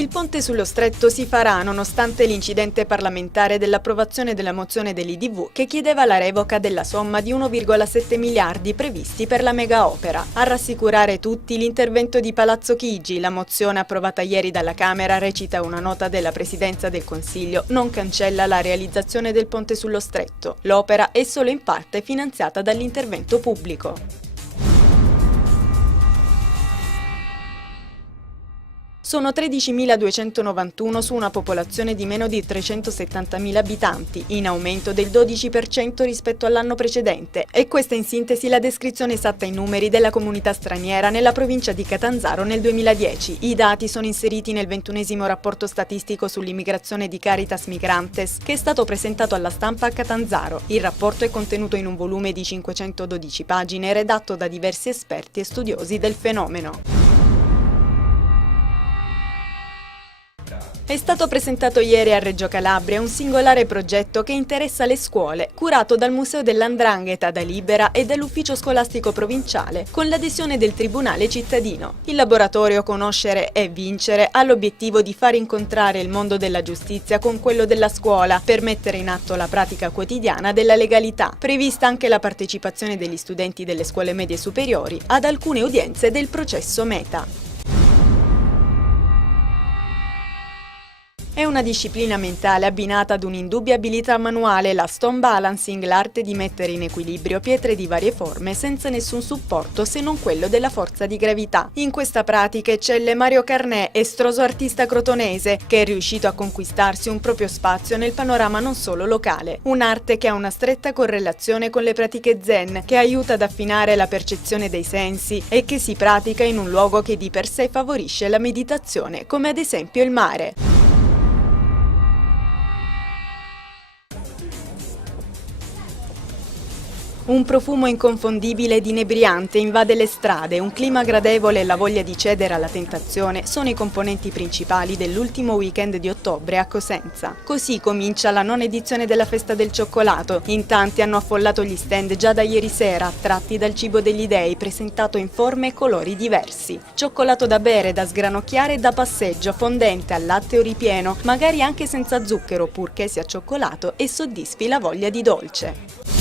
Il ponte sullo Stretto si farà nonostante l'incidente parlamentare dell'approvazione della mozione dell'IDV che chiedeva la revoca della somma di 1,7 miliardi previsti per la mega opera. A rassicurare tutti l'intervento di Palazzo Chigi, la mozione approvata ieri dalla Camera, recita una nota della Presidenza del Consiglio, non cancella la realizzazione del ponte sullo Stretto. L'opera è solo in parte finanziata dall'intervento pubblico. Sono 13.291 su una popolazione di meno di 370.000 abitanti, in aumento del 12% rispetto all'anno precedente. E questa in sintesi la descrizione esatta in numeri della comunità straniera nella provincia di Catanzaro nel 2010. I dati sono inseriti nel 21° rapporto statistico sull'immigrazione di Caritas Migrantes, che è stato presentato alla stampa a Catanzaro. Il rapporto è contenuto in un volume di 512 pagine redatto da diversi esperti e studiosi del fenomeno. È stato presentato ieri a Reggio Calabria un singolare progetto che interessa le scuole, curato dal Museo dell''Ndrangheta da Libera e dall'Ufficio Scolastico Provinciale, con l'adesione del Tribunale Cittadino. Il laboratorio Conoscere e Vincere ha l'obiettivo di far incontrare il mondo della giustizia con quello della scuola, per mettere in atto la pratica quotidiana della legalità. Prevista anche la partecipazione degli studenti delle scuole medie superiori ad alcune udienze del processo Meta. È una disciplina mentale abbinata ad un'indubbia abilità manuale, la stone balancing, l'arte di mettere in equilibrio pietre di varie forme senza nessun supporto se non quello della forza di gravità. In questa pratica eccelle Mario Carnè, estroso artista crotonese, che è riuscito a conquistarsi un proprio spazio nel panorama non solo locale. Un'arte che ha una stretta correlazione con le pratiche zen, che aiuta ad affinare la percezione dei sensi e che si pratica in un luogo che di per sé favorisce la meditazione, come ad esempio il mare. Un profumo inconfondibile ed inebriante invade le strade, un clima gradevole e la voglia di cedere alla tentazione sono i componenti principali dell'ultimo weekend di ottobre a Cosenza. Così comincia la 9ª edizione della Festa del Cioccolato. In tanti hanno affollato gli stand già da ieri sera, attratti dal cibo degli dei, presentato in forme e colori diversi. Cioccolato da bere, da sgranocchiare e da passeggio, fondente al latte o ripieno, magari anche senza zucchero, purché sia cioccolato e soddisfi la voglia di dolce.